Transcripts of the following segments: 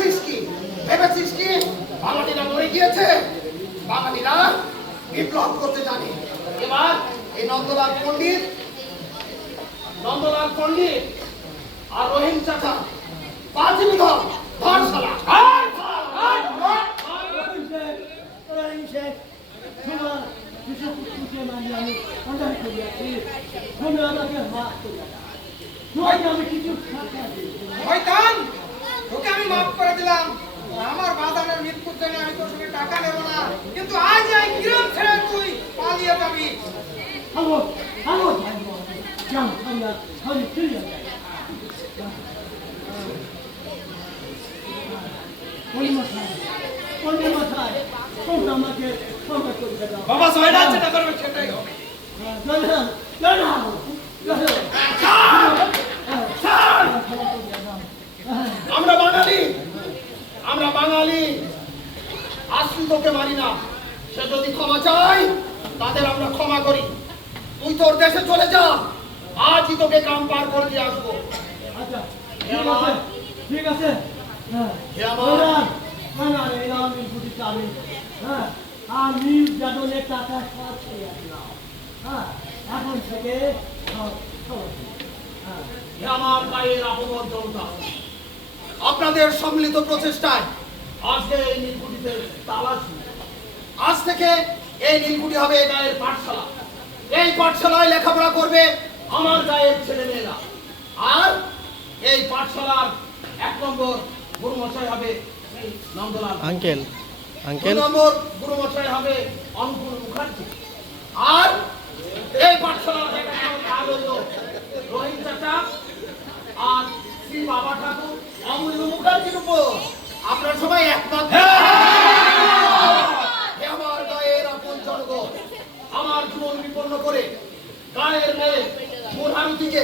তুই কি? করতে জানে। এবার এই নন্দলাল পণ্ডিত নন্দলাল পণ্ডিত আর রহিম চাচা, পাঁচ ধর ধরশালা শয়তান, তোকে আমি মাফ করে দিলাম। আমার বাজারের মৃত্যুর জন্য আমি তোর সঙ্গে টাকা নেব না। কিন্তু আজ এই গ্রাম ছেড়ে তুই পালিয়ে যাবি। বাবা ছয়টা যেটা করবে সেটাই হবে। আমরা বাঙালি আমরা বাঙালি। আশ্রিতকে মারি না। সে যদি ক্ষমা চায় তাদের আমরা ক্ষমা করি। তুই তোর দেশে চলে যা। আজই তোকে গ্রাম পার করে দিয়ে আসব। ঠিক আছে হ্যাঁ। আপনাদের সম্মিলিত প্রচেষ্টায় আজকে এই নীলকুঠিতে তালা। আজ থেকে এই নীলকুঠি হবে গায়ের পাঠশালা এই পাঠশালায় লেখাপড়া করবে আমার গায়ের ছেলে মেয়েরা আর এই পাঠশালার এক নম্বর গুরুমশাই হবে আঙ্কেল আঙ্কেল নম্বর গুরুমশাই হবে অঙ্কুর মুখার্জি আর এই পাঠশালার কাজ রহিম চাচা আর শ্রী বাবা ঠাকুর অমূল্য মুখার্জির উপর আপনারা সবাই একমত আমার গায়ের আপন জনগণ আমার জীবন বিপন্ন করে গায়ের মেয়ে প্রধানটিকে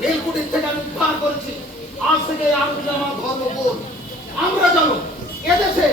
নীলকুটির থেকে আমি উদ্ধার করেছি আজ থেকে আমি আমার ধর্মবোধ আমরা জানো এদেশে